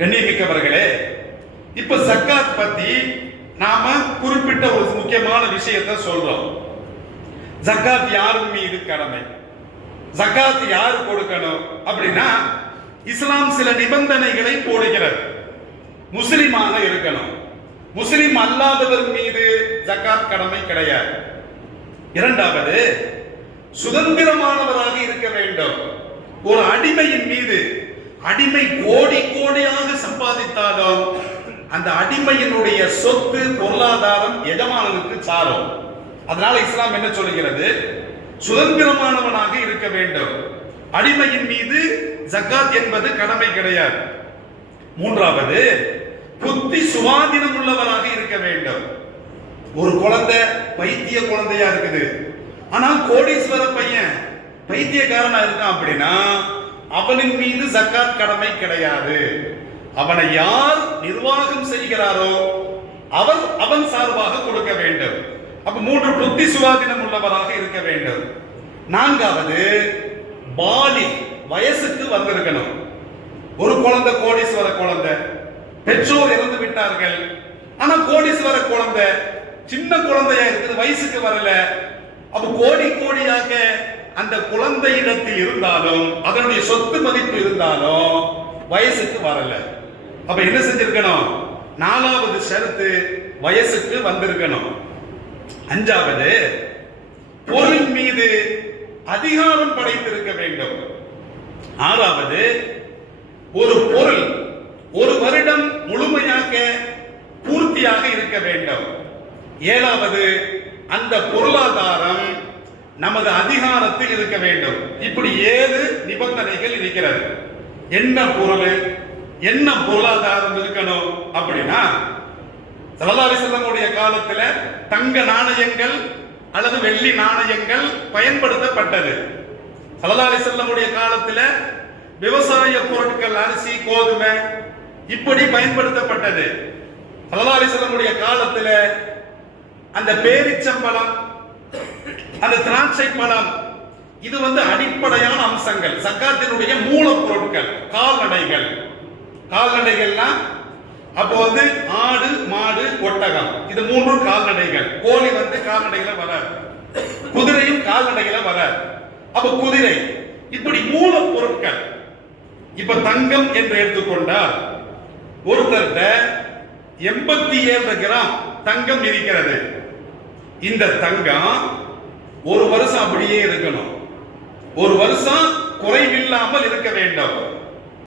கண்ணியமிக்கவர்களே, இப்ப ஜக்காத் பத்தி நாம குறிப்பிட்ட ஒரு முக்கியமான விஷயத்தை சொல்றோம். ஜக்காத் யார் மீது கடமை, ஜக்காத் யார் கொடுக்கணும் அப்படின்னா, இஸ்லாம் சில நிபந்தனைகளை போடுகிறது. முஸ்லிமாக இருக்கணும், முஸ்லிம் அல்லாதவர் மீது ஜக்காத் கடமை கிடையாது. இரண்டாவது, சுதந்திரமானவராக இருக்க வேண்டும். ஒரு அடிமையின் மீது, அடிமை கோடி கோடியாக சம்பாதித்தாலும் அந்த அடிமையினுடைய சொத்து பொருளாதாரம் எஜமானனுக்கு சாரும். அதனால இஸ்லாம் என்ன சொல்கிறது? சுதந்திரமானவனாக இருக்க வேண்டும். அடிமையின் மீது ஜக்காத் என்பது கடமை கிடையாது. மூன்றாவது, புத்தி சுவாதீனம் உள்ளவராக இருக்க வேண்டும். ஒரு குழந்தை பைத்திய குழந்தையா இருக்குது, ஆனால் கோடீஸ்வர பையன் பைத்தியக்காரனா இருக்கான் அப்படின்னா அவனின் மீது ஜக்காத் கடமை கிடையாது. அவனை யார் நிர்வாகம் செய்கிறாரோ அவன் சார்பாக கொடுக்க வேண்டும். அப்ப மூன்று, புத்தி சுவாதீனம் உள்ளவராக இருக்க வேண்டும். நான்காவது, பாலி வயசுக்கு வந்திருக்கணும். ஒரு குழந்தை கோடீஸ்வர குழந்தை, பெற்றோர் இறந்து விட்டார்கள், ஆனா கோடீஸ்வர குழந்தை சின்ன குழந்தையா இருக்குது, வயசுக்கு வரல. அப்ப கோடி கோடியாக அந்த குழந்தையிடத்தில் இருந்தாலும் அதனுடைய சொத்து மதிப்பு இருந்தாலும் வயசுக்கு வரல. அப்ப என்ன செஞ்சிருக்கணும்? நாலாவது ஷரத்து, வயசுக்கு வந்திருக்கணும். அஞ்சாவது, பொருள் மீது அதிகாரம் படைத்திருக்க வேண்டும். ஆறாவது, ஒரு பொருள் ஒரு வருடம் முழுமையாக பூர்த்தியாக இருக்க வேண்டும். ஏழாவது, அந்த பொருளாதாரம் நமது அதிகாரத்தில் இருக்க வேண்டும். இப்படி 7 நிபந்தனைகள் இருக்கிறது. என்ன பொருள், என்ன பொருளாதாரம் இருக்கணும் அப்படின்னா, ஸல்லல்லாஹு அலைஹி வஸல்லம் காலத்துல தங்க நாணயங்கள் அல்லது வெள்ளி நாணயங்கள் பயன்படுத்தப்பட்டது. ஸல்லல்லாஹு அலைஹி வஸல்லம் காலத்துல விவசாய பொருட்கள், அரிசி, கோதுமை இப்படி பயன்படுத்தப்பட்டது. ஸல்லல்லாஹு அலைஹி வஸல்லம் காலத்துல அந்த பேரிச்சம்பழம், அந்த திராட்சை பழம், இது அடிப்படையான அம்சங்கள், ஜக்காத்தினுடைய மூலப்பொருட்கள். கால்நடைகள்னா அப்போ ஆடு, மாடு, ஒட்டகம், இது மூன்று கால்நடைகள். கோழி கால்நடைகளை வராது, குதிரையும் கால்நடைகளை வராது. அப்ப குதிரை, இப்படி மூலப்பொருட்கள். இப்ப தங்கம் என்று எடுத்துக்கொண்டால் ஒருத்தர்கிட்ட 87 கிராம் தங்கம் இருக்கிறது. இந்த தங்கம் ஒரு வருஷம் அப்படியே இருக்கணும், ஒரு வருஷம் குறைவில்லாமல் இருக்க வேண்டும்.